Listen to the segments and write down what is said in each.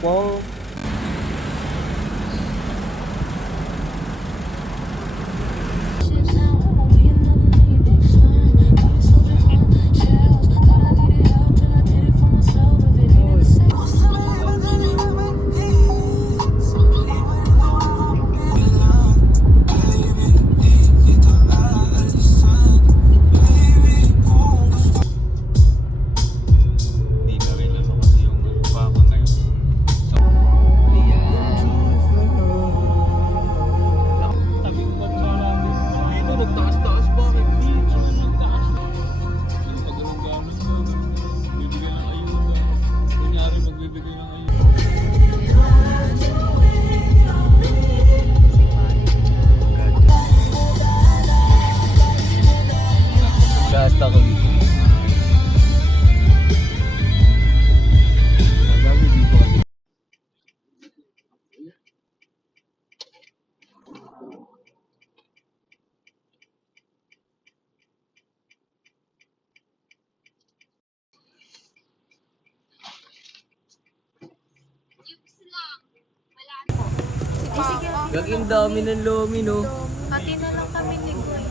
po. Basta ko dito. Gaging dami ng lomi, no? Pati na lang kami ni Gwen.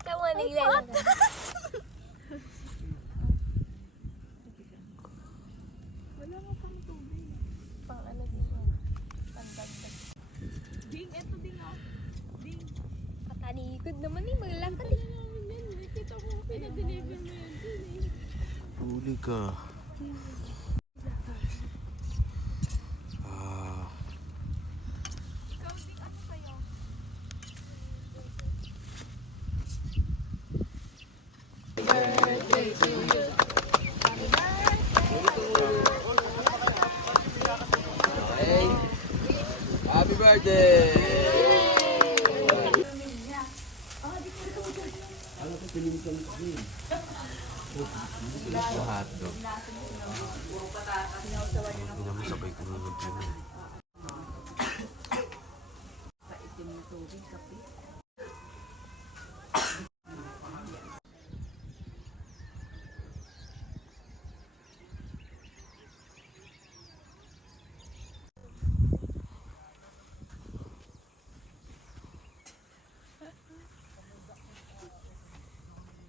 Kawaling lang. Wala mo pang tubig. Pang ano din yan. Pandagdag. Ding, eto ding ah. Ding. Katalikod naman eh. Maglakad eh. Kita ko pinadeliver mo yan dun eh. Huli ka. Ikaw ding ano sa'yo? Happy birthday! Hotdog. Hindi naman sabay ko nung nagpinay.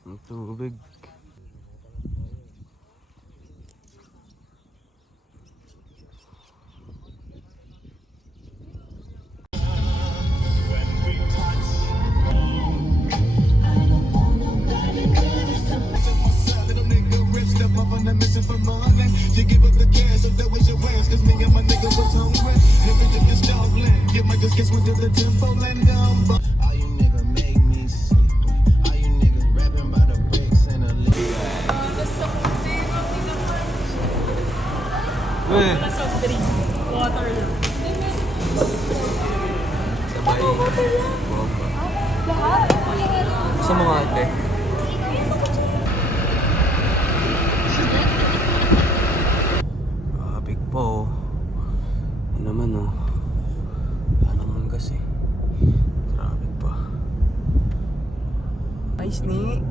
Ang tubig. You give up the gas, so that was your ass. Cause me and my nigga was hungry. Never took your stolen. You might just guess went to the tempo and all you niggas make me sick. All you niggas rapping about the bricks and a lick. Gusto ko zero naman. Uy! Wala soft drinks. Water lang. Sabay. Water lang. Bomba. Lahat? Sa mga ate. Big po. Ano naman oh. Wala namang gas eh. Traffic pa. Nice ni.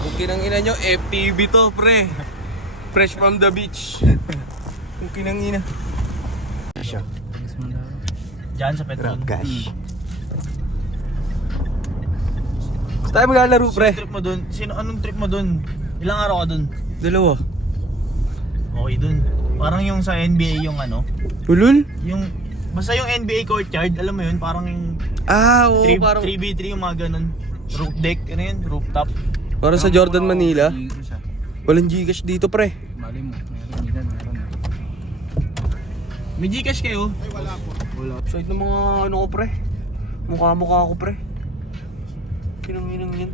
Kung kinangina nyo, FTV to pre. Fresh from the beach. Kung kinangina. cash ah. Diyan sa Petron. Grab cash. Saan tayo maglalaro, pre? Trip mo dun? Anong trip mo dun? Ilang araw ka dun? 2. Okay dun. Parang yung sa NBA yung ano, Ulul? yung basta yung NBA courtyard, alam mo yun, parang yung Ah, oo, 3, parang 3v3 yung mga ganun. Roof deck, ano yun? Rooftop. parang sa Jordan, Manila. Walang Gcash dito, pre. Mali mo, meron. May Gcash kayo? Side ng mga ano ko, pre. Mukha ko, pre. Kinang yan.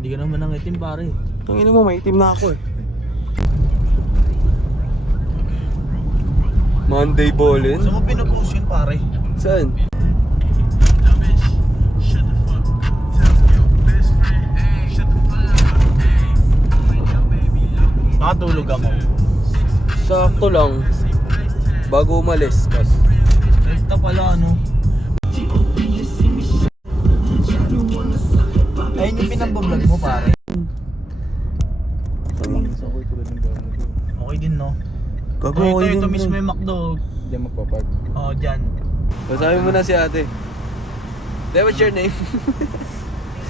Hindi ka naman nangitim pare. Tangina mo, may itim na ako eh. Monday ballin? Saan mo pinupost yun pare? Saan? Nakatulog ako. Sakto lang. Bago umalis, kas. Ito pala ano. Ayun yung pinambablog mo pare. Okay din no? Gago, Ito mismo yung McDo. Diyan magpapark. Oo, dyan. Basabi mo na si ate. De, what's your name?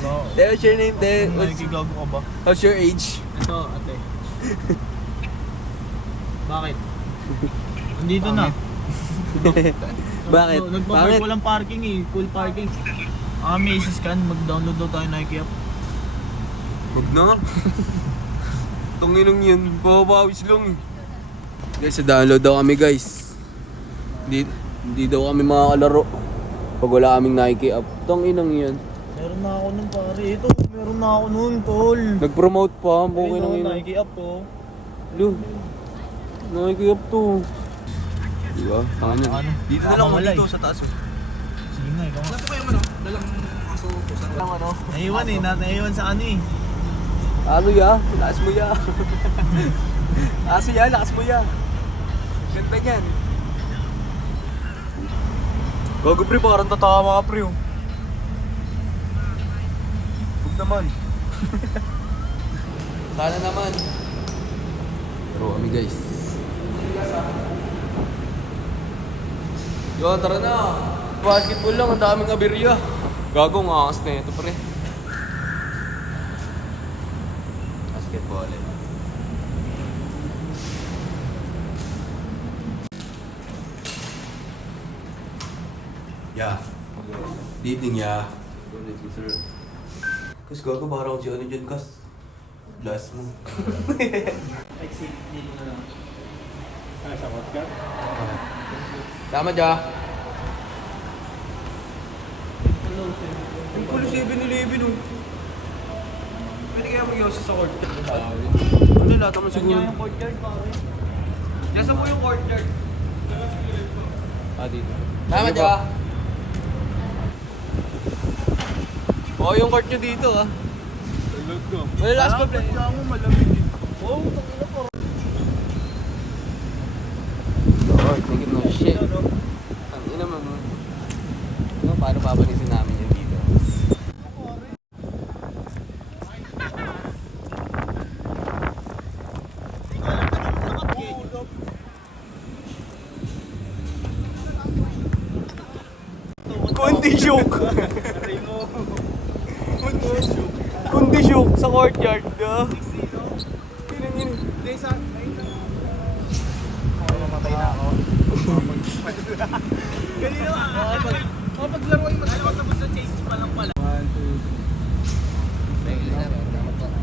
No. De, what's your name? De, Nakikigago ka ba? how's your age? Ito, ate. Bakit? Nandito na. Bakit? Nagpapark, Bakit? walang parking eh. Full parking. May scan. Mag-download daw tayo Nike app. Huwag na. Tunginong yun. Pabawis lang eh. Guys, download daw kami guys. Hindi daw kami makakalaro pag wala kaming Nike app. Tunginong yun. Meron na ako nun pare. Ito, meron na ako nun, tol. Nag-promote pa. Ayun Bukin na, ng ina. Nike app oh. Lu, Nike app to. Diba? Ano? Dito na lang ako Mamamalay. dito sa taas. Oh. Sige nga, ikaw nga. Wala po kayo dalang aso po sa Ano? Naiwan eh, naiwan sa ano eh. Ano ya? Lakas mo ya. Aso ya, lakas mo ya. Ganda yan. Gago pre, parang tatawa ka pre oh. Huwag naman. Sana naman. Pero kami guys. Yo, tara na. Basketball lang, ang daming abirya. Gago, ang angas na ito pre. Basketball eh. Yeah. Good evening, yeah. Good evening, sir. Kas gago, parang si ano dyan, Kas. Blast mo. Tama dyan. Ang kulo 7-Eleven oh. Pwede kaya mag-iosas sa courtyard. Ano, lahat naman siguro. Kanya yung courtyard pare. Nasa po yung courtyard. dito. Tama dyan. Oo, yung court nyo dito ah. Wala last pa play. Mo malamig eh. Oh, takina po. Lord, take it no shit. Ang ina mo. No, paano babalisin namin yun dito? Kondisyon! Kondisyon sa courtyard na. Hindi sa... Mamatay na ako. Ganito ah. Paglaruin mo tapos na change pa lang pala. 1, 2, 3.